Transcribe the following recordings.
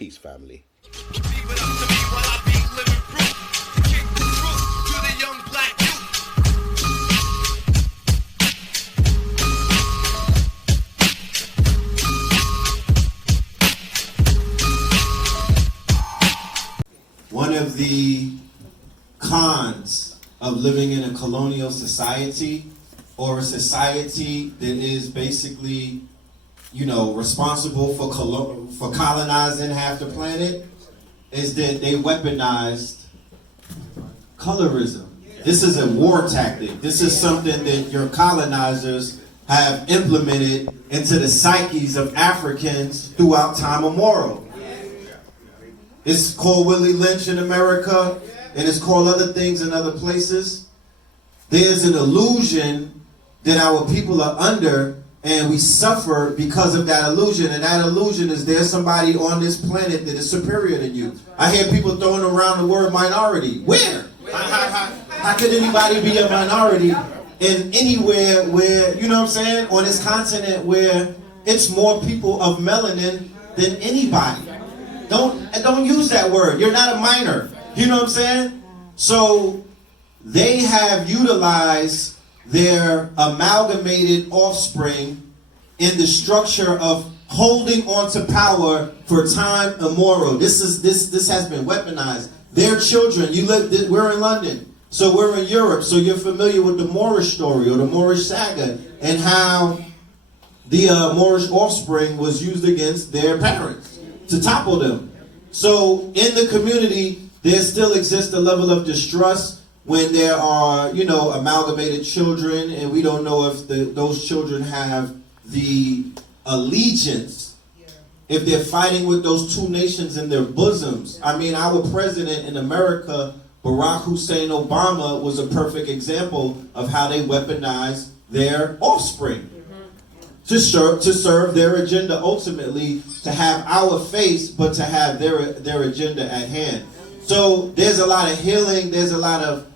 Peace, family. One of the cons of living in a colonial society, or a society that is basically, responsible for colonizing half the planet, is that they weaponized colorism. This is a war tactic. This is something that your colonizers have implemented into the psyches of Africans throughout time immemorial. It's called Willie Lynch in America, and it's called other things in other places. There's an illusion that our people are under, and we suffer because of that illusion. And that illusion is there's somebody on this planet that is superior than you. I hear people throwing around the word minority. Where? How could anybody be a minority in anywhere where, on this continent where it's more people of melanin than anybody? Don't use that word. You're not a minor. You know what I'm saying? So they have utilized their amalgamated offspring in the structure of holding on to power for time immemorial. This has been weaponized. Their children, we're in London, so we're in Europe, so you're familiar with the Moorish story or the Moorish saga and how the Moorish offspring was used against their parents to topple them. So in the community, there still exists a level of distrust when there are, amalgamated children, and we don't know if those children have the allegiance, if they're fighting with those two nations in their bosoms. I mean, our president in America, Barack Hussein Obama, was a perfect example of how they weaponized their offspring to serve their agenda, ultimately to have our face, but to have their agenda at hand. So there's a lot of healing, there's a lot of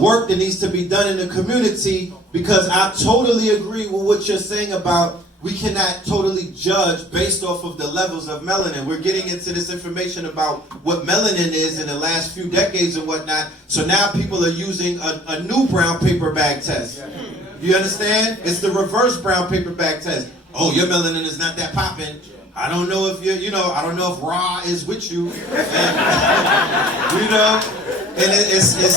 work that needs to be done in the community, because I totally agree with what you're saying about we cannot totally judge based off of the levels of melanin. We're getting into this information about what melanin is in the last few decades and whatnot. So now people are using a new brown paper bag test. You understand? It's the reverse brown paper bag test. Oh, your melanin is not that popping. I don't know if I don't know if Ra is with you. And, and it's shit,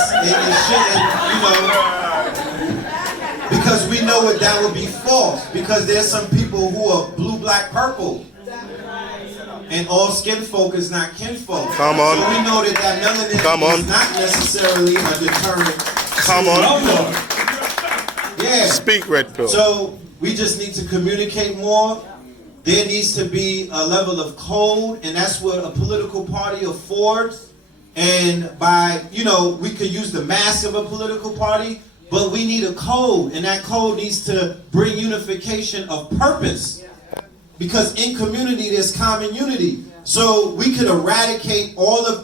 because we know that would be false, because there's some people who are blue, black, purple. And all skin folk is not kinfolk. Come on. So we know that melanin is not necessarily a deterrent. Come on. Yeah. Speak, Redpill. So we just need to communicate more. There needs to be a level of code, and that's what a political party affords. And by, we could use the mass of a political party, but we need a code, and that code needs to bring unification of purpose. Because in community, there's common unity. So we could eradicate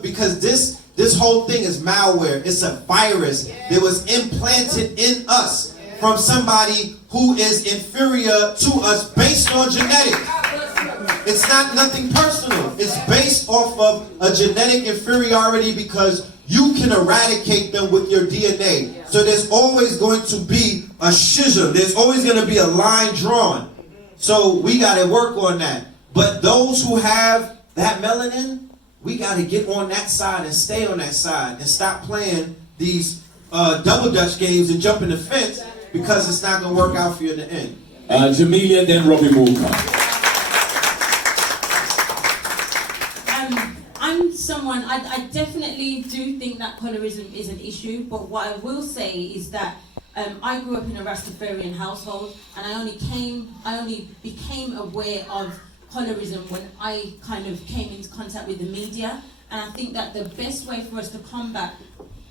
because this whole thing is malware. It's a virus that was implanted in us from somebody who is inferior to us based on genetics. It's not nothing personal. It's based off of a genetic inferiority because you can eradicate them with your DNA. So there's always going to be a schism. There's always going to be a line drawn. So we got to work on that. But those who have that melanin, we got to get on that side and stay on that side and stop playing these double dutch games and jumping the fence, because it's not going to work out for you in the end. Jamelia, then Robbie Walker. I'm someone, I definitely do think that colorism is an issue, but what I will say is that I grew up in a Rastafarian household, and I only became aware of colorism when I kind of came into contact with the media. And I think that the best way for us to combat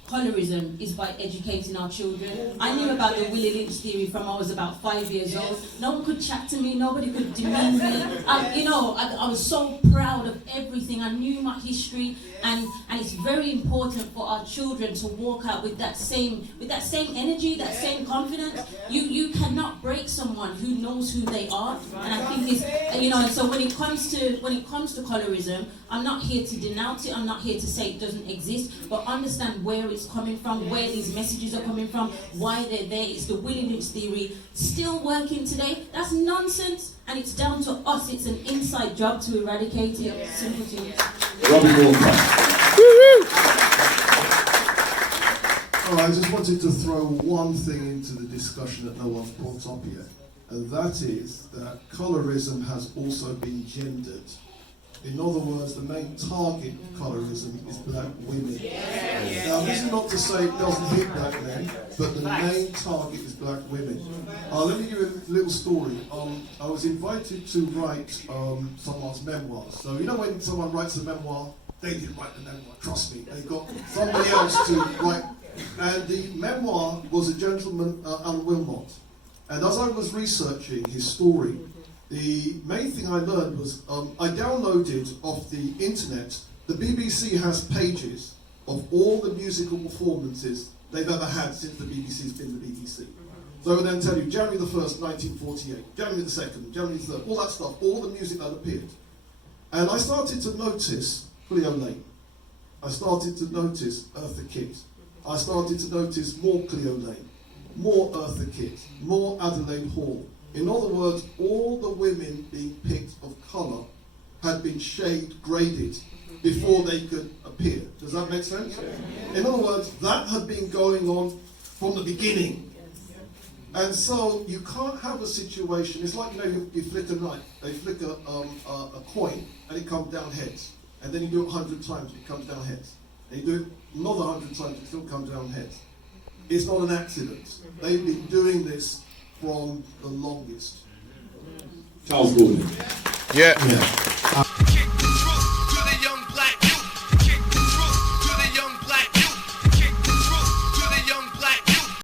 colorism is by educating our children. I knew about the Willie Lynch theory from I was about 5 years old. No one could chat to me, nobody could demean me. I was so proud of everything. I knew my history, and it's very important for our children to walk out with that same energy, that same confidence. You cannot break someone who knows who they are, and I think it's and so when it comes to colorism, I'm not here to denounce it. I'm not here to say it doesn't exist, but understand where it's coming from, where these messages are coming from, why they're there. It's the Willie Lynch theory still working today. That's nonsense, and it's down to us. It's an inside job to eradicate it. Simple thing. Robbie Walker. All right, I just wanted to throw one thing into the discussion that no one's brought up yet, and that is that colorism has also been gendered. In other words, the main target of colorism is black women. Now, this is not to say it doesn't hit black men, but the main target is black women. Let me give you a little story. I was invited to write someone's memoirs. So, when someone writes a memoir, they didn't write the memoir, trust me. They got somebody else to write. And the memoir was a gentleman, Alan Wilmot. And as I was researching his story, the main thing I learned was I downloaded off the internet. The BBC has pages of all the musical performances they've ever had since the BBC's been the BBC. So I would then tell you January the 1st, 1948, January the 2nd, January the 3rd, all that stuff, all the music that appeared. And I started to notice Cleo Lane. I started to notice Eartha Kitt. I started to notice more Cleo Lane, more Eartha Kitt, more Adelaide Hall. In other words, all the women being picked of colour had been graded before they could appear. Does that make sense? In other words, that had been going on from the beginning. And so you can't have a situation, it's like, you flick a knife, they flick a coin and it comes down heads. And then you do it 100 times, it comes down heads. And you do it another 100 times, it still comes down heads. It's not an accident. They've been doing this from the longest. Charles Gordon. Yeah.